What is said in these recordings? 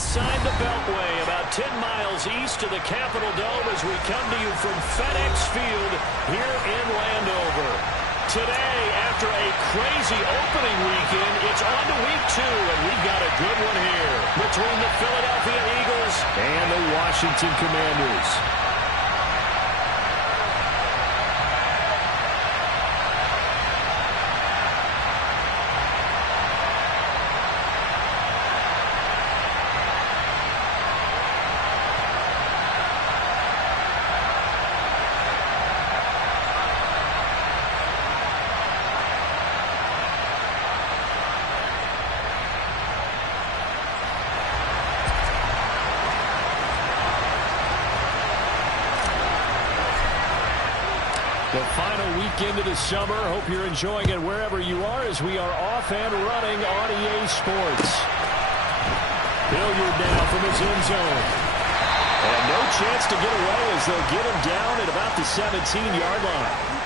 inside the Beltway, about 10 miles east of the Capitol Dome as we come to you from FedEx Field here in Landover. Today, after a crazy opening weekend, it's on to week 2, and we've got a good one here between the Philadelphia Eagles and the Washington Commanders. The final weekend of the summer. Hope you're enjoying it wherever you are as we are off and running on EA Sports. Hilliard now from his end zone. And no chance to get away as they'll get him down at about the 17-yard line.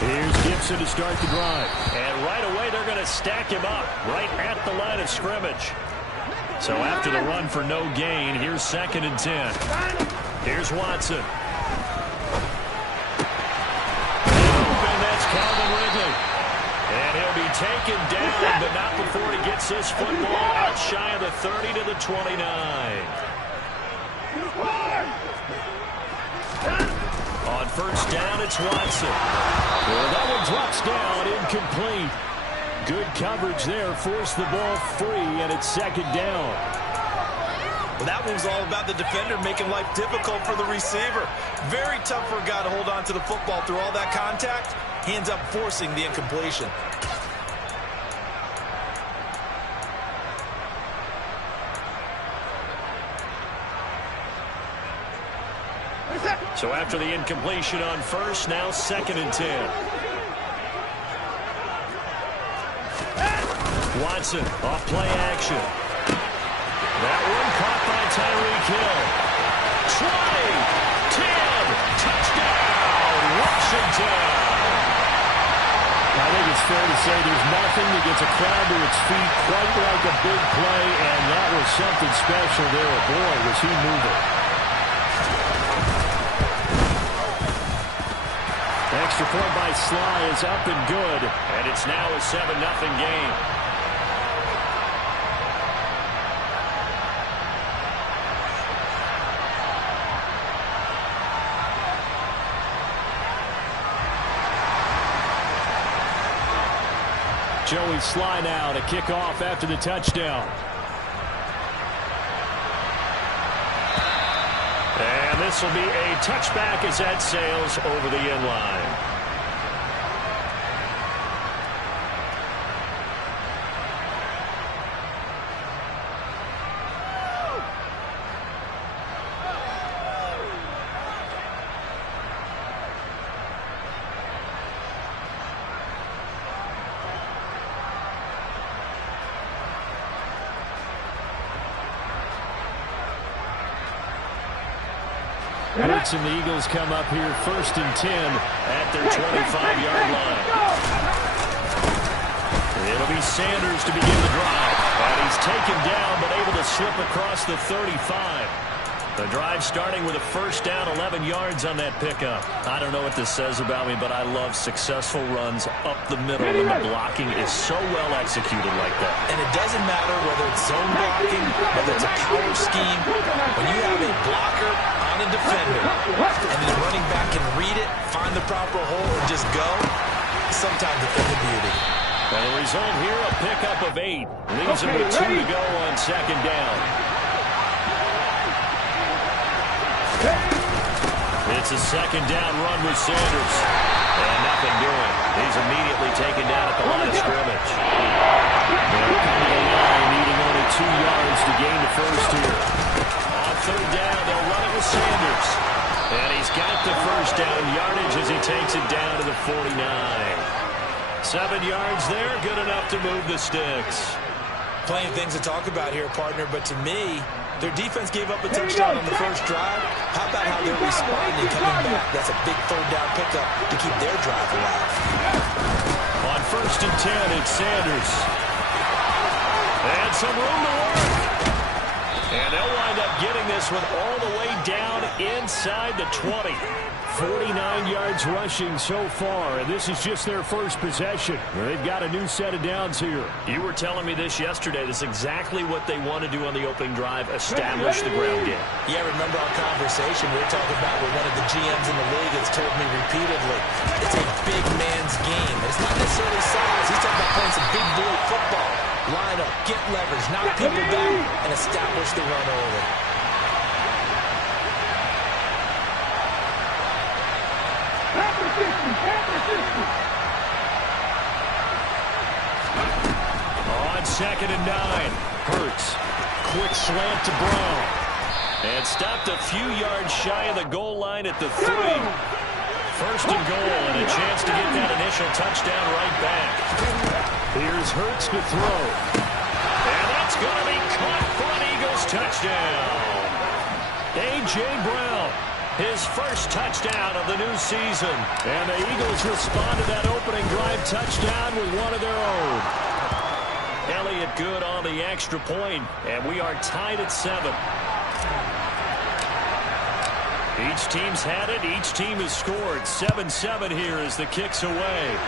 Here's Gibson to start the drive. And right away, they're going to stack him up right at the line of scrimmage. So after the run for no gain, here's 2nd and 10. Here's Watson. And that's Calvin Ridley. And he'll be taken down, but not before he gets this football out shy of the 30 to the 29. On first down, it's Watson. Well, that one drops down, incomplete. Good coverage there, forced the ball free, and it's 2nd down. Well, that one's all about the defender making life difficult for the receiver. Very tough for a guy to hold on to the football through all that contact. Hands up, forcing the incompletion. So after the incompletion on first, now 2nd and 10. Watson off play action. That one caught by Tyreek Hill. 20, 10, touchdown, Washington. I think it's fair to say there's nothing that gets a crowd to its feet quite like a big play, and that was something special there. Boy, was he moving. Extra point by Sly is up and good, and it's now a 7-0 game. Joey Sly now to kick off after the touchdown. And this will be a touchback as that sails over the end line. Woods and the Eagles come up here 1st and 10 at their 25-yard line. It'll be Sanders to begin the drive. And he's taken down but able to slip across the 35. The drive starting with a first down, 11 yards on that pickup. I don't know what this says about me, but I love successful runs up the middle when the blocking is so well executed like that. And it doesn't matter whether it's zone blocking, whether it's a power scheme. When you have a blocker on a defender and the running back can read it, find the proper hole, and just go, sometimes it's a beauty. And the result here, a pickup of 8. Leaves him with 2 to go on second down. It's a second down run with Sanders. And nothing doing. He's immediately taken down at the line of scrimmage. They'll come to the line, needing only 2 yards to gain the first here. On third down, they'll run it with Sanders. And he's got the first down yardage as he takes it down to the 49. 7 yards there, good enough to move the sticks. Plenty of things to talk about here, partner, but to me, their defense gave up a touchdown on the first drive. How about how they're responding, coming back? That's a big third down pickup to keep their drive alive. On first and 10, it's Sanders. And some room to work. And they'll wind up getting this one all the way down inside the 20. 49 yards rushing so far, and this is just their first possession. They've got a new set of downs here. You were telling me this yesterday. This is exactly what they want to do on the opening drive, establish the ground game. Yeah, remember our conversation we were talking about with one of the GMs in the league that's told me repeatedly, it's a big man's game. And it's not necessarily size. He's talking about playing some big boy football. Line up, get leverage, knock people back, and establish the run early. On second and 9, Hurts. Quick slant to Brown. And stopped a few yards shy of the goal line at the 3. First and goal, and a chance to get that initial touchdown right back. Here's Hurts to throw. And that's going to be caught for an Eagles touchdown. A.J. Brown. His first touchdown of the new season. And the Eagles respond to that opening drive touchdown with one of their own. Elliott good on the extra point, and we are tied at 7. Each team's had it. Each team has scored. 7-7 here as the kick's away.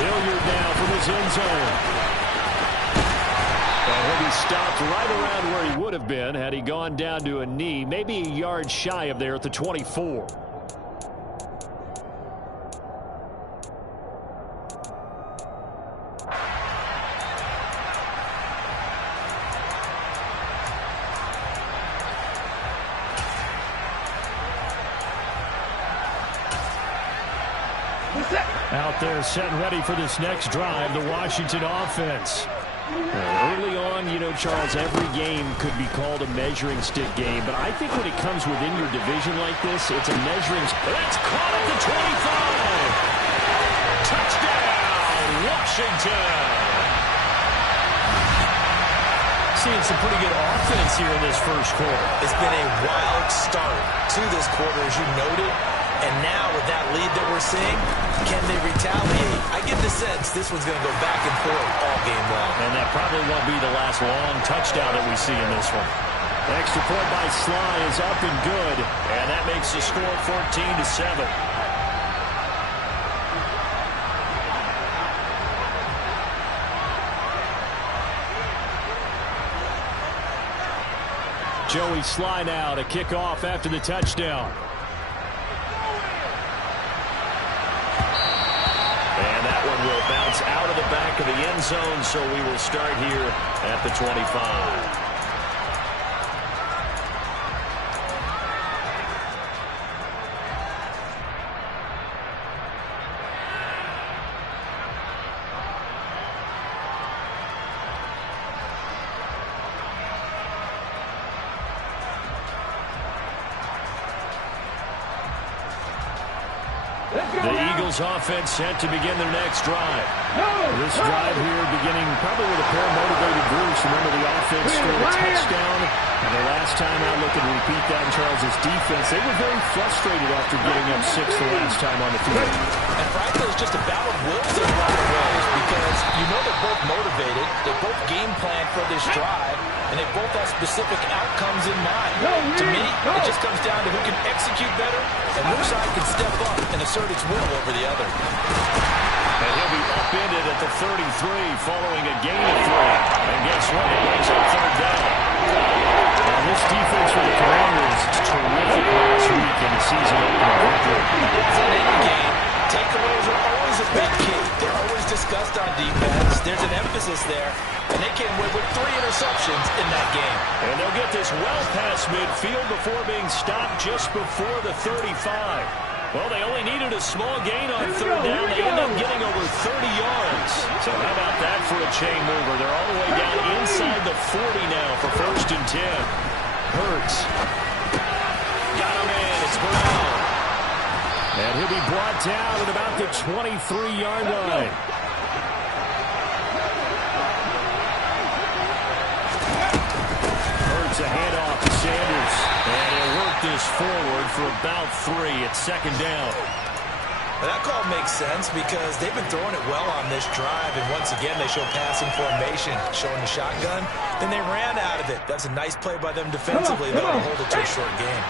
Hilliard now from his end zone. And he'll be stopped right around where he would have been had he gone down to a knee, maybe a yard shy of there at the 24. Out there set and ready for this next drive, the Washington offense. Early on, you know, Charles, every game could be called a measuring stick game, but I think when it comes within your division like this, it's a measuring stick. That's caught at the 25. Touchdown, Washington. Seeing some pretty good offense here in this first quarter. It's been a wild start to this quarter, as you noted. And now with that lead that we're seeing, can they retaliate? I get the sense this one's going to go back and forth all game long. And that probably won't be the last long touchdown that we see in this one. Extra point by Sly is up and good. And that makes the score 14-7. Joey Sly now to kick off after the touchdown. Will bounce out of the back of the end zone, so we will start here at the 25. The Eagles offense set to begin their next drive. This drive here beginning probably with a pair of motivated Bruce. Remember, the offense scored a touchdown. And the last time out, looking to repeat that in Charles' defense, they were very frustrated after getting up 6 the last time on the field. And frankly, it's just a battle of wills in a lot of ways because you know they're both motivated. They both game plan for this drive, and they both have specific outcomes in mind. To me, it just comes down to who can execute better and which side can step up and assert its will over the other. And he'll be upended at the 33 following a gain of 3. And guess what? It brings up third down. Now, this defense for the Commanders is terrific last week in the season opener victory. As in any game, takeaways are always a big key. They're always discussed on defense. There's an emphasis there, and they came away with 3 interceptions in that game. And they'll get this well past midfield before being stopped just before the 35. Well, they only needed a small gain on third down. They end up getting over 30 yards. So how about that for a chain mover? They're all the way down inside the 40 now for 1st and 10. Hurts. Got him in. It's Brown. And he'll be brought down at about the 23-yard line. Hurts a handoff to Sanders. And he'll work this forward for about 3 at 2nd down. Well, that call makes sense because they've been throwing it well on this drive, and once again they show passing formation, showing the shotgun. Then they ran out of it. That's a nice play by them defensively, though, to hold it to a short game.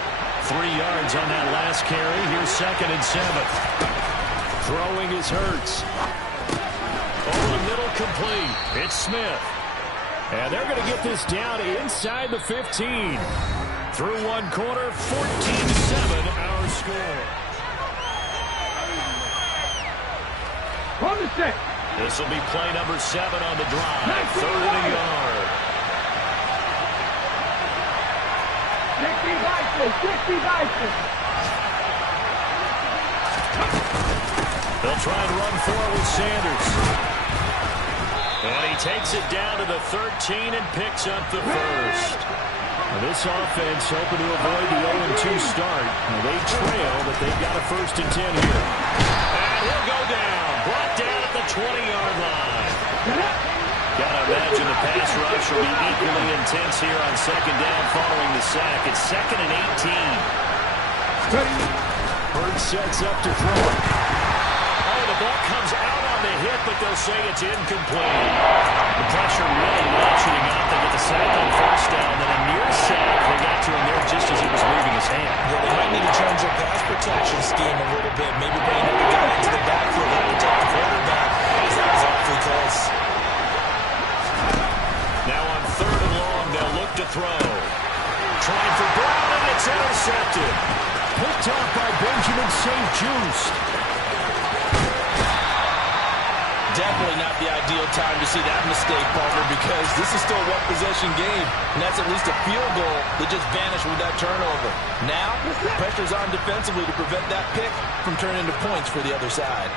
3 yards on that last carry. Here's 2nd and 7. Throwing is Hurts. Over the middle, complete. It's Smith. And they're going to get this down inside the 15. Through one quarter, 14-7 our score. This will be play number 7 on the drive. 3rd and a yard. 60. They'll try and run for it with Sanders. And he takes it down to the 13 and picks up the first. Now this offense hoping to avoid the 0-2 start. Now they trail, but they've got a 1st and 10 here. And he'll go down. Brought down at the 20-yard line. Gotta imagine the pass rush will be equally intense here on 2nd down following the sack. It's 2nd and 18. Hurts sets up to throw. Oh, the ball comes out on the hit, but they'll say it's incomplete. The pressure really ratcheting up. They get the sack on 1st down, then a near sack. They got to him there just as he was leaving his hand. Yeah, they might need to change their pass protection scheme a little bit. Maybe bring another guy into the backfield to protect the quarterback, because that was awfully close. Now on 3rd and long, they'll look to throw. Trying for Brown, and it's intercepted. Picked off by Benjamin St. Juste. Definitely not the ideal time to see that mistake, partner, because this is still a one-possession game, and that's at least a field goal that just vanished with that turnover. Now, pressure's on defensively to prevent that pick from turning into points for the other side.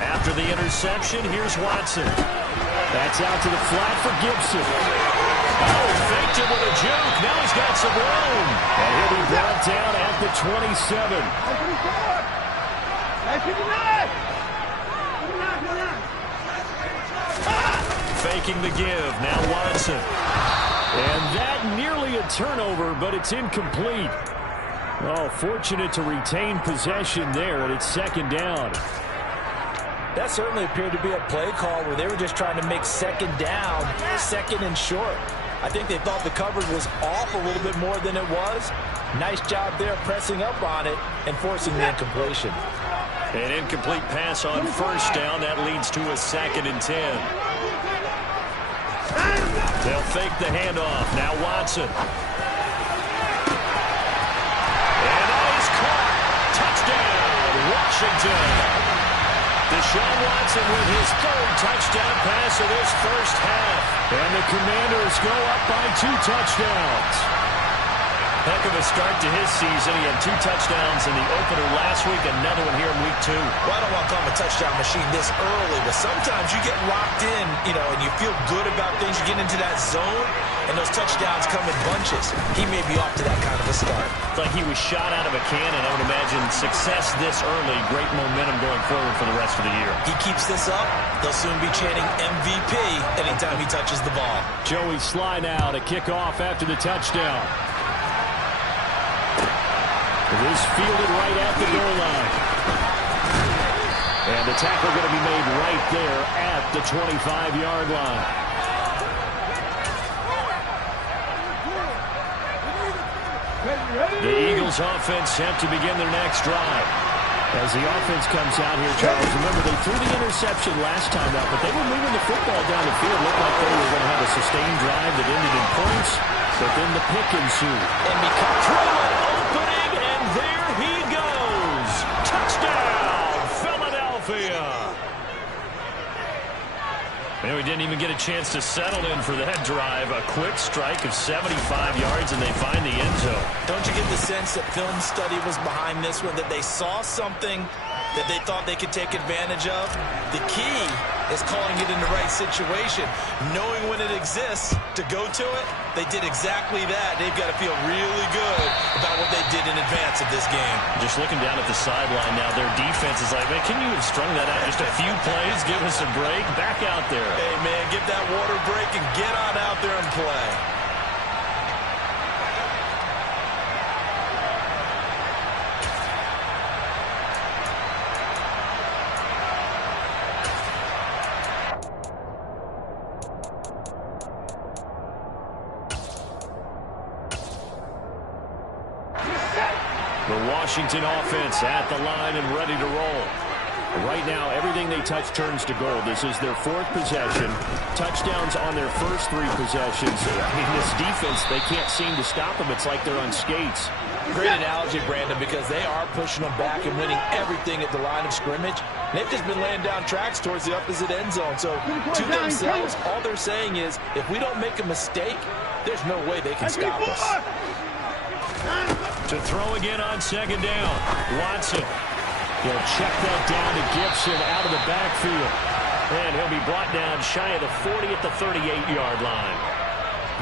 After the interception, here's Watson. That's out to the flat for Gibson. Oh, faked it with a juke. Now he's got some room. And he'll be brought down at the 27. Faking the give. Now Watson. And that nearly a turnover, but it's incomplete. Oh, fortunate to retain possession there, and it's 2nd down. That certainly appeared to be a play call where they were just trying to make 2nd down, 2nd and short. I think they thought the coverage was off a little bit more than it was. Nice job there pressing up on it and forcing the incompletion. An incomplete pass on 1st down. That leads to a 2nd and 10. They'll fake the handoff. Now Watson. And that is caught. Touchdown, Washington. Deshaun Watson with his 3rd touchdown pass of this 1st half. And the Commanders go up by 2 touchdowns. Heck of a start to his season. He had 2 touchdowns in the opener last week, another one here in week 2. Well, I don't want to call him a touchdown machine this early, but sometimes you get locked in, and you feel good about things. You get into that zone, and those touchdowns come in bunches. He may be off to that kind of a start. It's like he was shot out of a cannon. I would imagine success this early, great momentum going forward for the rest of the year. He keeps this up, they'll soon be chanting MVP anytime he touches the ball. Joey Sly now to kick off after the touchdown. It is fielded right at the goal line. And The tackle going to be made right there at the 25-yard line. The Eagles offense set to begin their next drive. As the offense comes out here, Charles, remember they threw the interception last time out, but they were moving the football down the field. Looked like they were going to have a sustained drive that ended in points, but then the pick ensued. And because opening, and there he goes. Touchdown, Philadelphia. And we didn't even get a chance to settle in for that drive. A quick strike of 75 yards, and they find the end zone. Don't you get the sense that film study was behind this one, that they saw something that they thought they could take advantage of? The key is calling it in the right situation, knowing when it exists to go to it. They did exactly that. They've got to feel really good about what they did in advance of this game. Just looking down at the sideline now, their defense is like, man, can you have strung that out just a few plays? Give us a break. Back out there. Hey, man, give that water break and get on out there and play. The Washington offense at the line and ready to roll. Right now, everything they touch turns to gold. This is their fourth possession. Touchdowns on their first three possessions. I mean, this defense, they can't seem to stop them. It's like they're on skates. Great analogy, Brandon, because they are pushing them back and winning everything at the line of scrimmage. They've just been laying down tracks towards the opposite end zone. So to themselves, all they're saying is, if we don't make a mistake, there's no way they can stop us. To throw again on second down. Watson. He'll check that down to Gibson out of the backfield. And he'll be brought down shy of the 40 at the 38-yard line.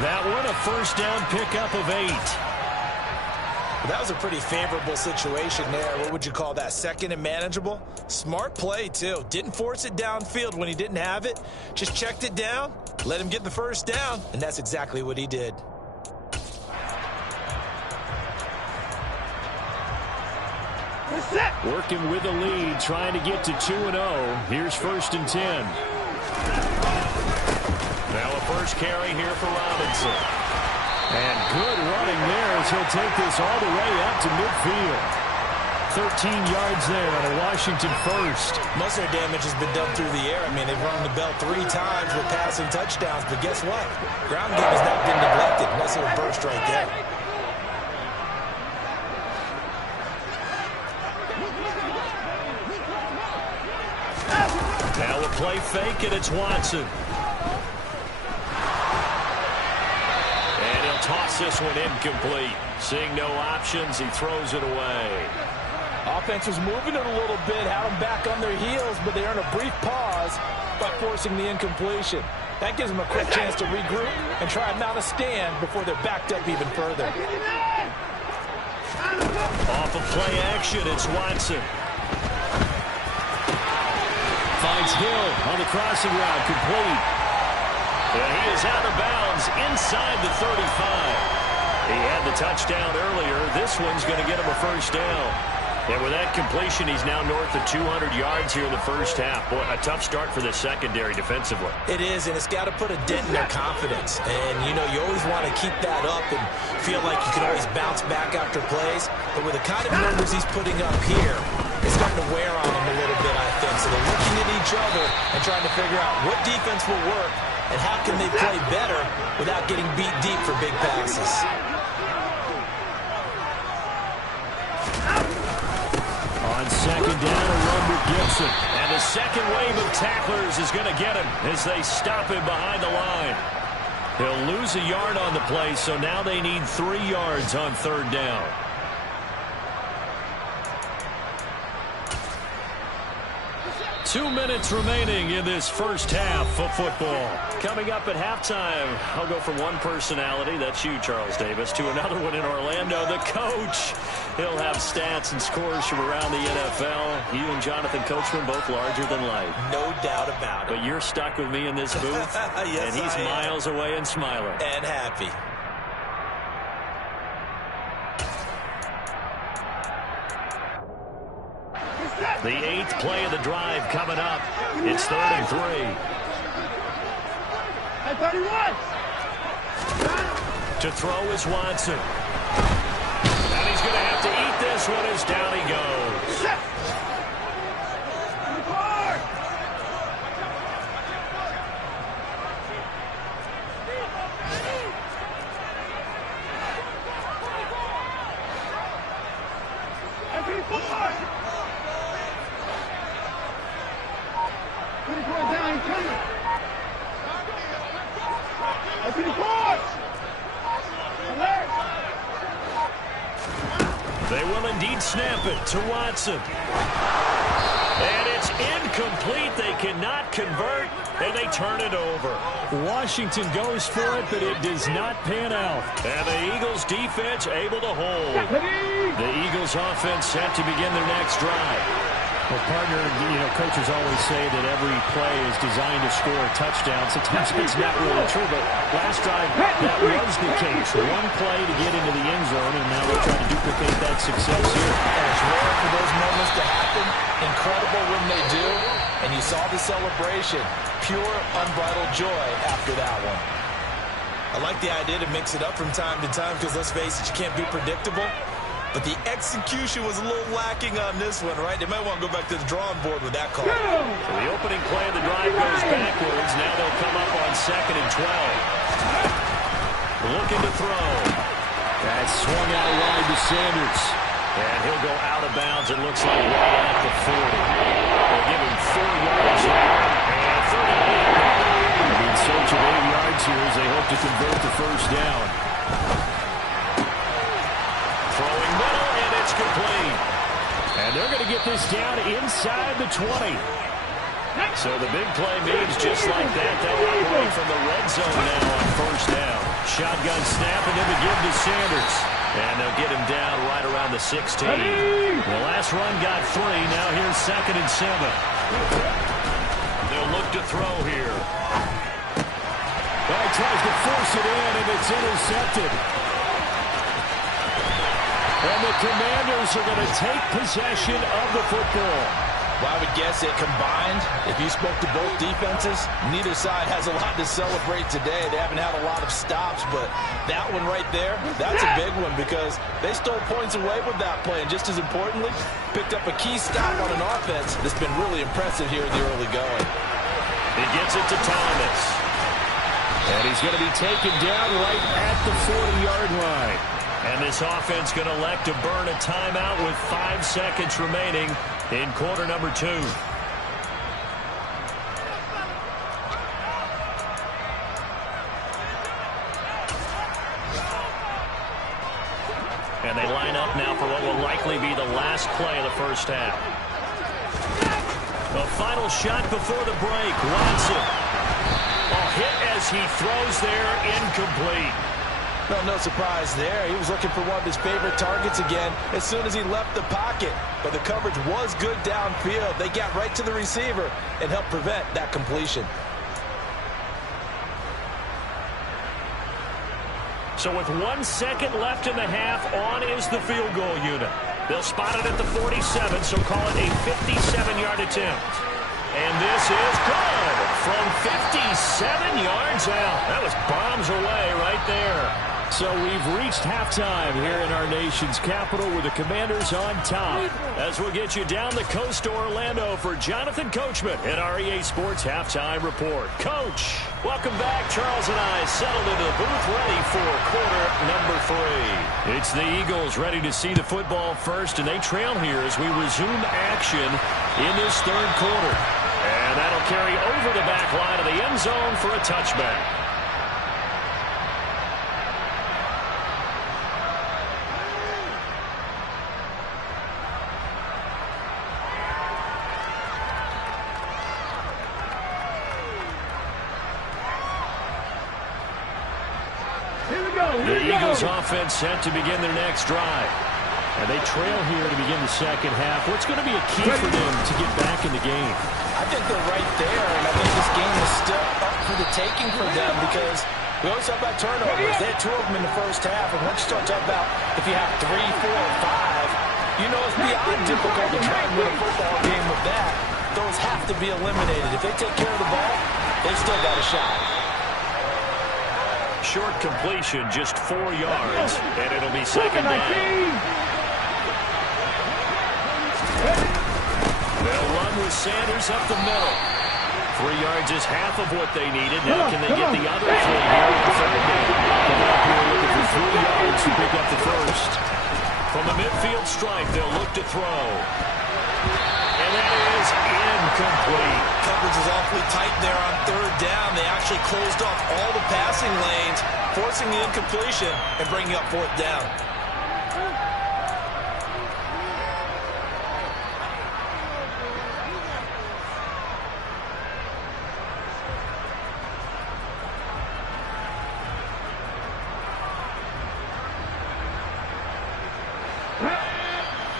That one a first down pickup of 8. That was a pretty favorable situation there. What would you call that? Second and manageable? Smart play, too. Didn't force it downfield when he didn't have it. Just checked it down, let him get the first down, and that's exactly what he did. Working with the lead, trying to get to 2-0. Here's 1st and 10. Now a first carry here for Robinson. And good running there as he'll take this all the way up to midfield. 13 yards there on a Washington first. Most of their damage has been done through the air. I mean, they've rung the bell 3 times with passing touchdowns, but guess what? Ground game has not been neglected. Nice little burst right there. Now a play fake, and it's Watson. And he'll toss this one incomplete. Seeing no options, he throws it away. Offense was moving it a little bit, had them back on their heels, but they earned a brief pause by forcing the incompletion. That gives them a quick chance to regroup and try and mount a stand before they're backed up even further. Off of play action, it's Watson. Finds Hill on the crossing route, complete. And he is out of bounds inside the 35. He had the touchdown earlier. This one's going to get him a first down. And with that completion, he's now north of 200 yards here in the first half. Boy, a tough start for the secondary defensively. It is, and it's got to put a dent in their confidence. And, you know, you always want to keep that up and feel like you can always bounce back after plays. But with the kind of numbers he's putting up here, it's starting to wear on them a little bit, I think. So they're looking at each other and trying to figure out what defense will work and how can they play better without getting beat deep for big passes. On second down, a run with Gibson. And the second wave of tacklers is going to get him as they stop him behind the line. He'll lose a yard on the play, so now they need 3 yards on third down. Two minutes remaining in this first half of football. Coming up at halftime, I'll go from one personality, that's you, Charles Davis, to another one in Orlando, the coach. He'll have stats and scores from around the NFL. You and Jonathan Coachman, both larger than life. No doubt about it. But you're stuck with me in this booth, yes, and he's miles away and smiling. And happy. The 8th play of the drive coming up. It's 3rd and 3. To throw is Watson. And he's going to have to eat this one as down he goes. They will indeed snap it to Watson. And it's incomplete. They cannot convert, and they turn it over. Washington goes for it, but it does not pan out. And the Eagles defense able to hold. The Eagles offense set to begin their next drive. Well, partner, coaches always say that every play is designed to score a touchdown. Sometimes it's not really true, but last drive, that was the case. One play to get into the end zone, and now they're trying to duplicate that success here. And it's rare for those moments to happen. Incredible when they do. And you saw the celebration. Pure, unbridled joy after that one. I like the idea to mix it up from time to time because, let's face it, you can't be predictable. But the execution was a little lacking on this one, right? They might want to go back to the drawing board with that call. So the opening play of the drive goes backwards. Now they'll come up on 2nd and 12. Looking to throw. That's swung out wide to Sanders. And he'll go out of bounds, it looks like, right at the 40. They'll give him 4 yards and 38. In search of 8 yards here as they hope to convert the first down. Throwing middle, and it's complete. And they're going to get this down inside the 20. So the big play means just like that, they'll operate from the red zone now on first down. Shotgun snap, and then to give to Sanders. And they'll get him down right around the 16. The last run got 3. Now here's 2nd and 7. They'll look to throw here. Well, he tries to force it in, and it's intercepted. And the Commanders are going to take possession of the football. Well, I would guess it combined, if you spoke to both defenses, neither side has a lot to celebrate today. They haven't had a lot of stops, but that one right there, that's a big one because they stole points away with that play. And just as importantly, picked up a key stop on an offense that's been really impressive here in the early going. He gets it to Thomas. And he's going to be taken down right at the 40-yard line. And this offense going to elect to burn a timeout with 5 seconds remaining in quarter number 2. And they line up now for what will likely be the last play of the first half. The final shot before the break. Watson. Hit as he throws there, incomplete. Well, no surprise there. He was looking for one of his favorite targets again as soon as he left the pocket. But the coverage was good downfield. They got right to the receiver and helped prevent that completion. So with 1 second left in the half, on is the field goal unit. They'll spot it at the 47, so call it a 57-yard attempt. And this is good from 57 yards out. That was bombs away right there. So we've reached halftime here in our nation's capital with the Commanders on top. As we'll get you down the coast to Orlando for Jonathan Coachman at our EA Sports Halftime Report. Coach, welcome back. Charles and I settled into the booth ready for quarter number 3. It's the Eagles ready to see the football first, and they trail here as we resume action in this third quarter. And that'll carry over the back line of the end zone for a touchback. The Eagles offense set to begin their next drive. And they trail here to begin the second half. What's going to be a key for them to get back in the game? I think they're right there, and I think this game is still up for the taking for them because we always talk about turnovers. They had 2 of them in the first half, and once you start talking about if you have 3, 4, or 5, You know it's beyond difficult to try and win a football game with that. Those have to be eliminated. If they take care of the ball, they've still got a shot. Short completion, just 4 yards, and it'll be second down. They'll run with Sanders up the middle. 3 yards is half of what they needed. Now can they get the other 3 here on third down? Come up here looking for 3 yards to pick up the first. From the midfield stripe, they'll look to throw. And that is incomplete. Coverage is awfully tight there on third down. They actually closed off all the passing lanes, forcing the incompletion and bringing up fourth down.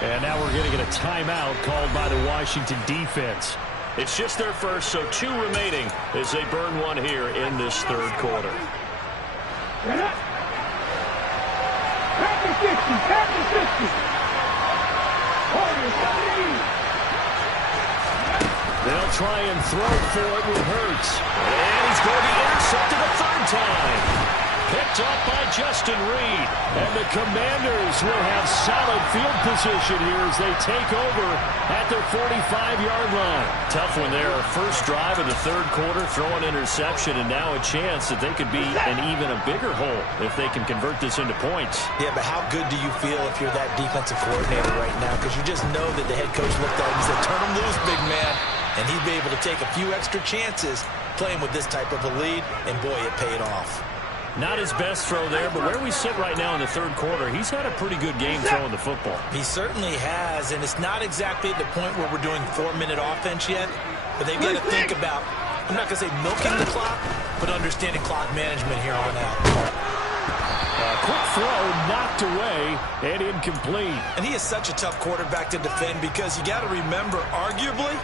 And now we're going to get a timeout called by the Washington defense. It's just their first, so 2 remaining as they burn one here in this third quarter. They'll try and throw for it with Hurts. And he's going to be intercepted a third time. Picked up by Justin Reed. And the Commanders will have solid field position here as they take over at their 45-yard line. Tough one there. First drive of the third quarter, throw an interception, and now a chance that they could be in even a bigger hole if they can convert this into points. Yeah, but how good do you feel if you're that defensive coordinator right now? Because you just know that the head coach looked at him and said, turn him loose, big man. And he'd be able to take a few extra chances playing with this type of a lead, and boy, it paid off. Not his best throw there, but where we sit right now in the third quarter, he's had a pretty good game throwing the football. He certainly has, and it's not exactly at the point where we're doing 4-minute offense yet, but they've got to think about, I'm not going to say milking the clock, but understanding clock management here on out. Quick throw knocked away and incomplete. And he is such a tough quarterback to defend because you got to remember, arguably,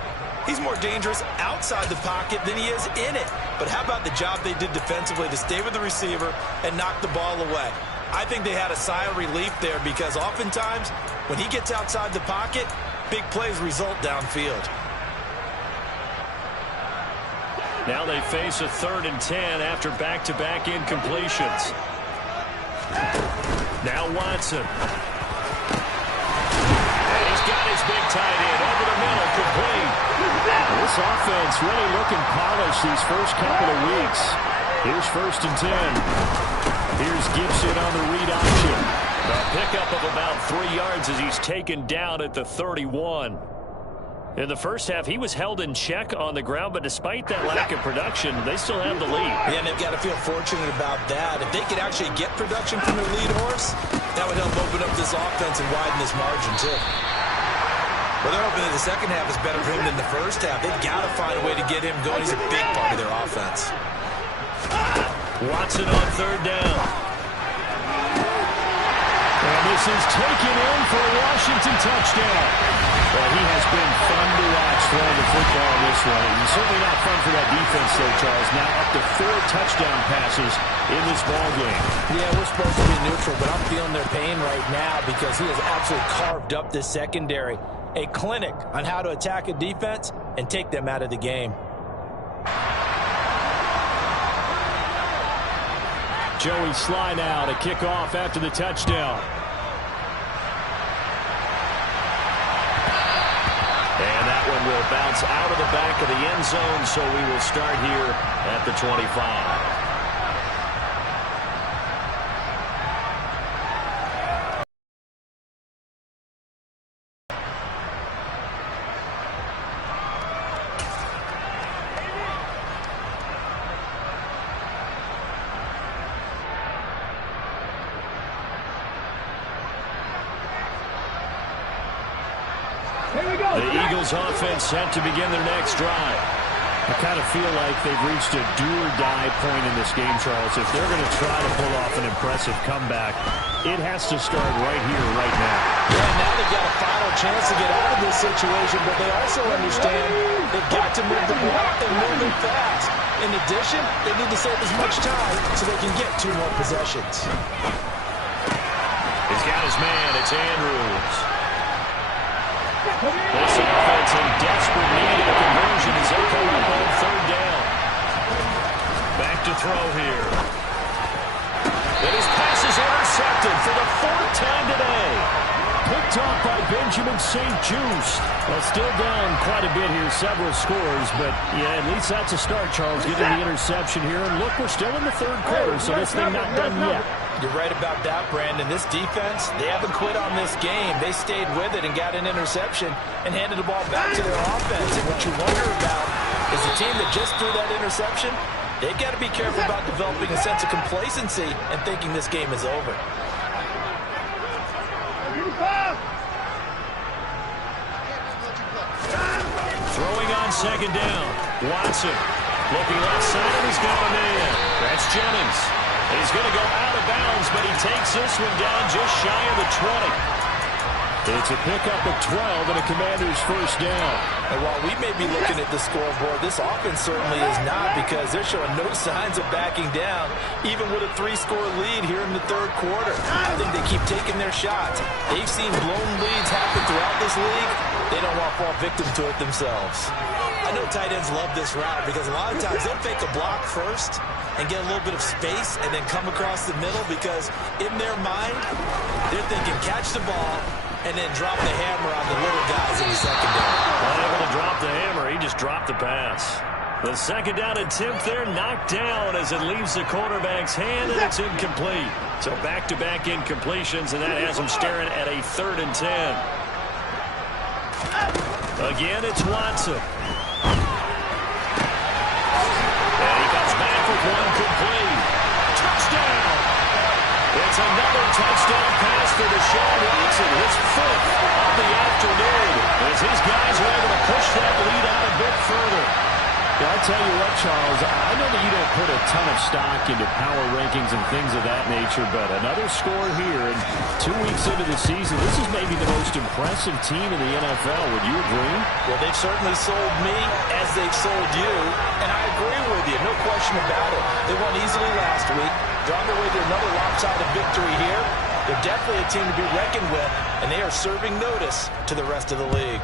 he's more dangerous outside the pocket than he is in it. But how about the job they did defensively to stay with the receiver and knock the ball away? I think they had a sigh of relief there because oftentimes when he gets outside the pocket, big plays result downfield. Now they face a 3rd and 10 after back-to-back incompletions. Now Watson. And he's got his big tight end over the middle, complete. This offense really looking polished these first couple of weeks. Here's 1st and 10. Here's Gibson on the read option. A pickup of about 3 yards as he's taken down at the 31. In the first half, he was held in check on the ground, but despite that lack of production, they still have the lead. Yeah, and they've got to feel fortunate about that. If they could actually get production from their lead horse, that would help open up this offense and widen this margin, too. Well, they're hoping that the second half is better for him than the first half. They've got to find a way to get him going. He's a big part of their offense. Watson on 3rd down. And this is taken in for a Washington touchdown. Well, he has been fun to watch throwing the football in this one. And certainly not fun for that defense, though, Charles. Now up to 4 touchdown passes in this ball game. Yeah, we're supposed to be neutral, but I'm feeling their pain right now because he has absolutely carved up this secondary. A clinic on how to attack a defense and take them out of the game. Joey Sly now to kick off after the touchdown. And that one will bounce out of the back of the end zone, so we will start here at the 25. The Eagles offense set to begin their next drive. I kind of feel like they've reached a do-or-die point in this game, Charles. If they're going to try to pull off an impressive comeback, it has to start right here, right now. Yeah, now they've got a final chance to get out of this situation, but they also understand they've got to move the ball and move it fast. In addition, they need to save as much time so they can get 2 more possessions. He's got his man. It's Andrews. This offense in desperate need of a conversion as they come up on third down. Back to throw here. And his pass is intercepted for the fourth time today. Picked off by Benjamin St-Juste. Well, still down quite a bit here, several scores, but yeah, at least that's a start, Charles, getting the interception here. And look, we're still in the third quarter, so this thing not done yet. You're right about that, Brandon. This defense, they haven't quit on this game. They stayed with it and got an interception and handed the ball back to their offense. And what you wonder about is the team that just threw that interception, they've got to be careful about developing a sense of complacency and thinking this game is over. Throwing on second down. Watson looking left side, and he's got a man. That's Jennings. He's going to go out of bounds, but he takes this one down just shy of the 20. It's a pickup of 12 and a Commander's first down. And while we may be looking at the scoreboard, this offense certainly is not, because they're showing no signs of backing down, even with a 3-score lead here in the third quarter. I think they keep taking their shots. They've seen blown leads happen throughout this league. They don't want to fall victim to it themselves. I know tight ends love this route because a lot of times they'll fake a block first and get a little bit of space and then come across the middle, because in their mind, they're thinking catch the ball and then drop the hammer on the little guys in the secondary. Unable to drop the hammer, he just dropped the pass. The second down attempt there knocked down as it leaves the quarterback's hand, and it's incomplete. So back-to-back incompletions, and that has him staring at a 3rd and 10. Again, it's Watson. And he comes back with one complete. Touchdown! It's another touchdown pass for Deshaun Watson, his 5th of the afternoon, as his guys are able to push that lead out a bit further. Yeah, I'll tell you what, Charles, I know that you don't put a ton of stock into power rankings and things of that nature, but another score here, and 2 weeks into the season, this is maybe the most impressive team in the NFL. Would you agree? Well, they've certainly sold me as they've sold you, and I agree with you, no question about it. They won easily last week. They're on their way to another lopsided victory here. They're definitely a team to be reckoned with, and they are serving notice to the rest of the league.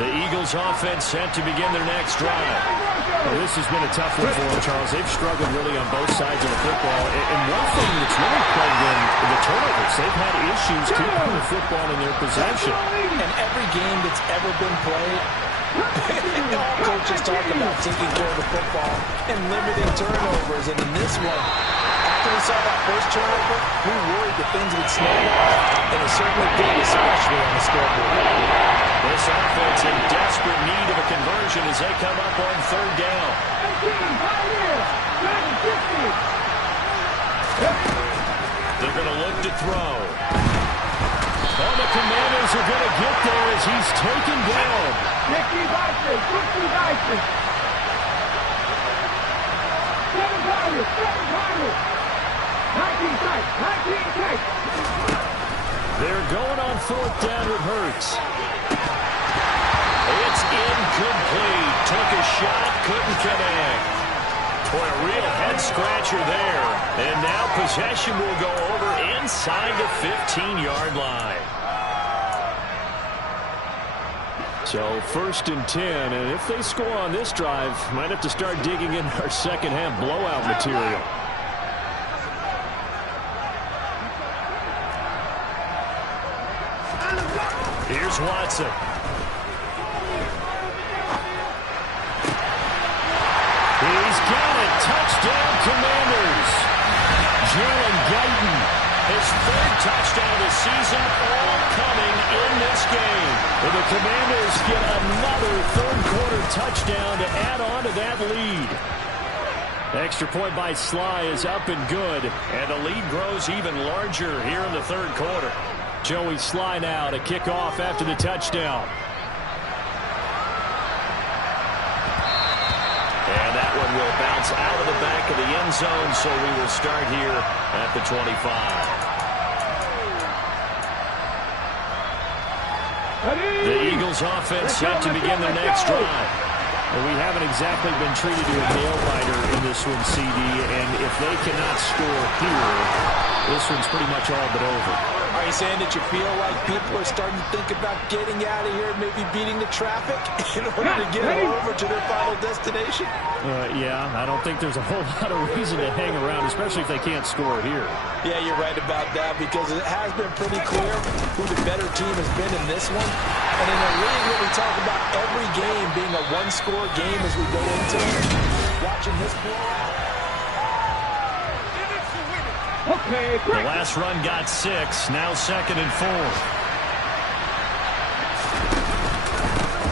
The Eagles offense set to begin their next drive. Well, this has been a tough one for them, Charles. They've struggled really on both sides of the football. And one thing that's really plagued them, the turnovers. They've had issues keeping the football in their possession. And every game that's ever been played, all coaches talk about taking care of the football and limiting turnovers. And in this one, after we saw that first turnover, we worried that things would snowball. And it certainly did, especially on the scoreboard. This offense in desperate need of a conversion as they come up on third down. They're going to look to throw. Oh, the Commanders are going to get there as he's taken down. They're going on fourth down with Hurts. It's incomplete. Took a shot, couldn't connect. Boy, a real head-scratcher there. And now possession will go over inside the 15-yard line. So 1st and 10, and if they score on this drive, might have to start digging in our second-half blowout material. Here's Watson. He's got it. Touchdown, Commanders. Jalen Guyton, his 3rd touchdown of the season, all coming in this game. And the Commanders get another third-quarter touchdown to add on to that lead. Extra point by Sly is up and good. And the lead grows even larger here in the third quarter. Joey Sly now to kick off after the touchdown. And that one will bounce out of the back of the end zone, so we will start here at the 25. The Eagles offense set to begin their next drive. Well, we haven't exactly been treated to a nail-biter in this one, CD, and if they cannot score here, this one's pretty much all but over. Are you saying that you feel like people are starting to think about getting out of here and maybe beating the traffic in order to get over to their final destination? Yeah, I don't think there's a whole lot of reason to hang around, especially if they can't score here. Yeah, you're right about that, because it has been pretty clear who the better team has been in this one. And in a league where we talk about every game being a one-score game as we go into it, watching this blowout. The last run got 6, now 2nd and 4.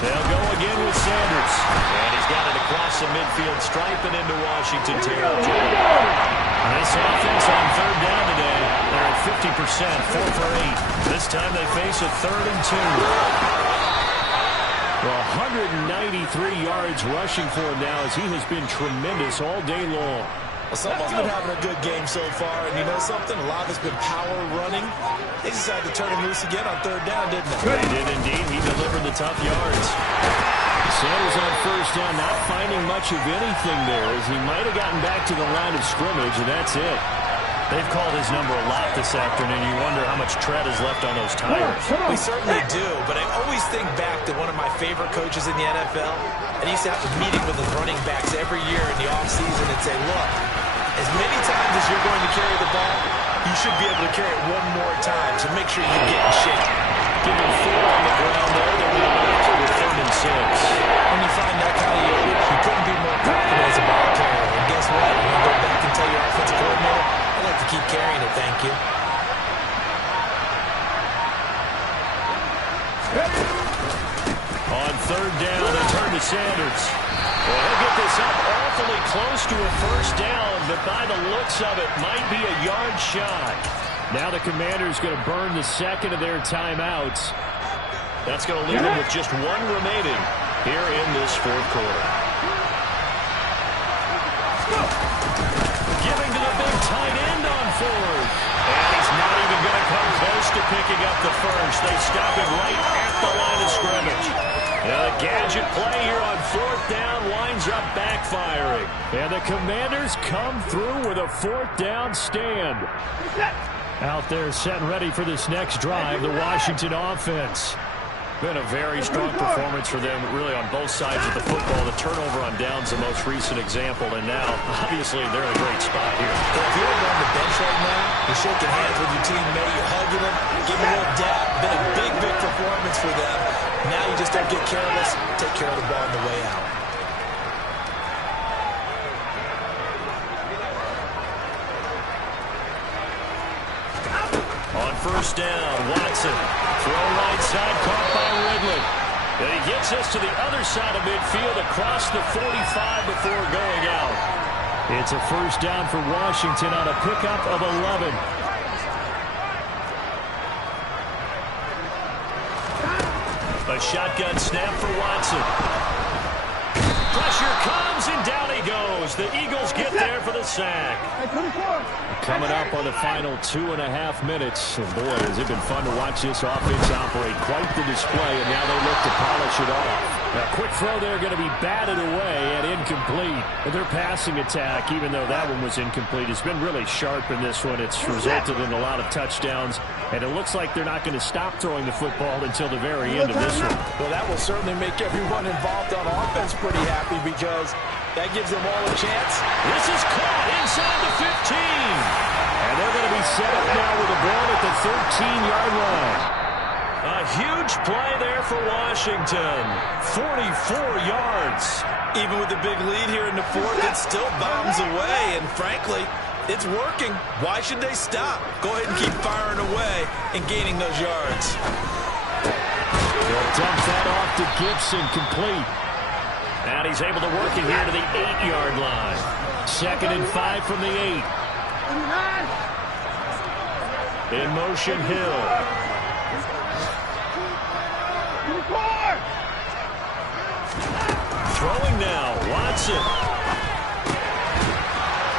They'll go again with Sanders. And he's got it across the midfield stripe and into Washington territory. Nice offense on third down today. They're at 50%, 4 for 8. This time they face a 3rd and 2. Well, 193 yards rushing for him now, as he has been tremendous all day long. Well, someone's been having a good game so far, and you know something? A lot of it's been power running. They decided to turn him loose again on third down, didn't they? They did indeed. He delivered the tough yards. Sanders on first down, not finding much of anything there, as he might have gotten back to the line of scrimmage, and that's it. They've called his number a lot this afternoon. You wonder how much tread is left on those tires. We certainly do, but I always think back to one of my favorite coaches in the NFL, and he used to have a meeting with his running backs every year in the offseason and say, look, as many times as you're going to carry the ball, you should be able to carry it one more time, so make sure you get in shape. Giving 4 on the ground there, they're going to go to 3rd and 6. When you find that kind of yardage, you couldn't be more confident as a ball carrier. And guess what? When you go back and tell your offensive coordinator, I'd like to keep carrying it, thank you. On third down, they turn to Sanders. Well, he'll get this up awfully close to a first down, but by the looks of it, might be a yard shy. Now the Commanders going to burn the second of their timeouts. That's going to leave them with just 1 remaining here in this fourth quarter. Giving to the big tight end on 4th. And he's not even going to come close to picking up the first. They stop it right at the line of scrimmage. Now the gadget play here on 4th down winds up backfiring. And the Commanders come through with a 4th down stand. Out there set and ready for this next drive, the Washington offense. Been a very strong performance for them, really, on both sides of the football. The turnover on downs, the most recent example, and now, obviously, they're in a great spot here. Well, if you're on the bench right now, you're shaking hands with your teammate, you're hugging them, giving a little dap. Been a big, big performance for them. Now you just don't get careless. Take care of the ball on the way out. On first down, Watson. Throw right side, caught by Ridley. And he gets us to the other side of midfield, across the 45 before going out. It's a first down for Washington on a pickup of 11. A shotgun snap for Watson. Pressure comes, and down he goes. The Eagles get there for the sack. Coming up on the final 2.5 minutes. And boy, has it been fun to watch this offense operate. Quite the display, and now they look to polish it off. A quick throw there going to be batted away and incomplete. But their passing attack, even though that one was incomplete, has been really sharp in this one. It's resulted in a lot of touchdowns, and it looks like they're not going to stop throwing the football until the very end of this one. Well, that will certainly make everyone involved on offense pretty happy, because that gives them all a chance. This is caught inside the 15. And they're going to be set up now with a ball at the 13-yard line. A huge play there for Washington. 44 yards. Even with the big lead here in the fourth, it still bombs away. And frankly, it's working. Why should they stop? Go ahead and keep firing away and gaining those yards. They'll dump that off to Gibson, complete. And he's able to work it here to the 8-yard line. 2nd and 5 from the 8. In motion, Hill. Throwing now, Watson.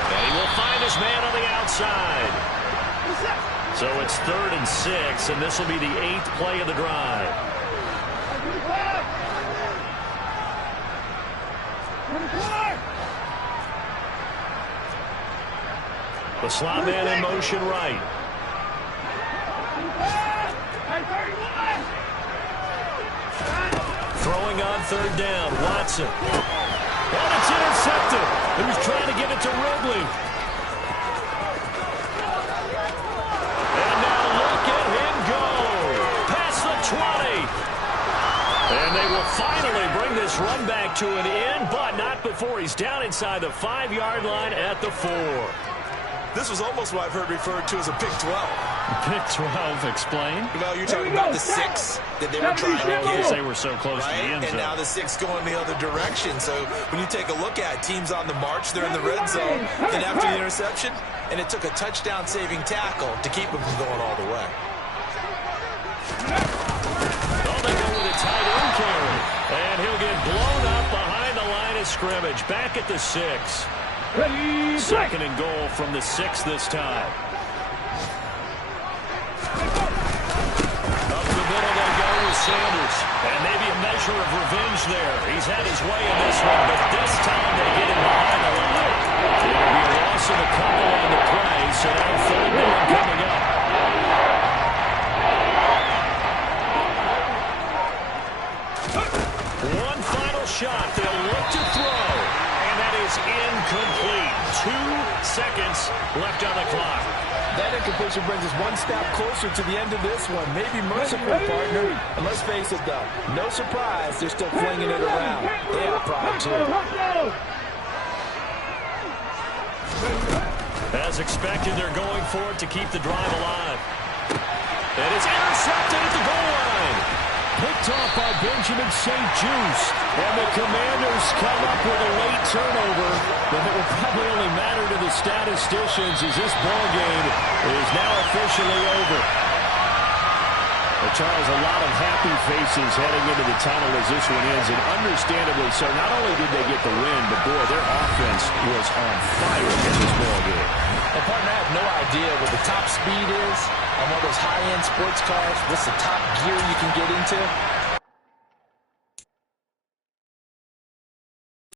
And he will find his man on the outside. So it's 3rd and 6, and this will be the 8th play of the drive. The slot man in motion right. Throwing on 3rd down, Watson. And it's intercepted. He was trying to get it to Ridley. And now look at him go. Past the 20. And they will finally bring this run back to an end, but not before he's down inside the 5-yard line at the 4. This was almost what I've heard referred to as a pick 12. Pick 12, explain. Well, you're talking about the 6 that they were trying to get. Because they were so close to the end zone. And now the 6 going the other direction. So when you take a look at teams on the march, they're in the red zone. Then after the interception, and it took a touchdown-saving tackle to keep them from going all the way. Oh, they go with a tight end carry. And he'll get blown up behind the line of scrimmage. Back at the 6. 2nd and goal from the 6 this time. Up the middle they go with Sanders. And maybe a measure of revenge there. He's had his way in this one, but this time they get him behind the line. It'll be a loss of a couple on the play, so now 3rd down coming up. One final shot. They'll look to throw. And that is incomplete. 2 seconds left on the clock. That incompletion brings us one step closer to the end of this one. Maybe merciful, partner. And let's face it, though, no surprise, they're still flinging it around. They have pride, too. As expected, they're going for it to keep the drive alive. And it's intercepted at the goal line. Picked off by Benjamin St-Juste. And the Commanders come up with a late turnover, but it will probably only matter to the statisticians as this ball game is now officially over. Well, Charles, a lot of happy faces heading into the tunnel as this one ends, and understandably so. Not only did they get the win, but boy, their offense was on fire in this ball game. And partner, I have no idea what the top speed is on one of those high-end sports cars. What's the top gear you can get into?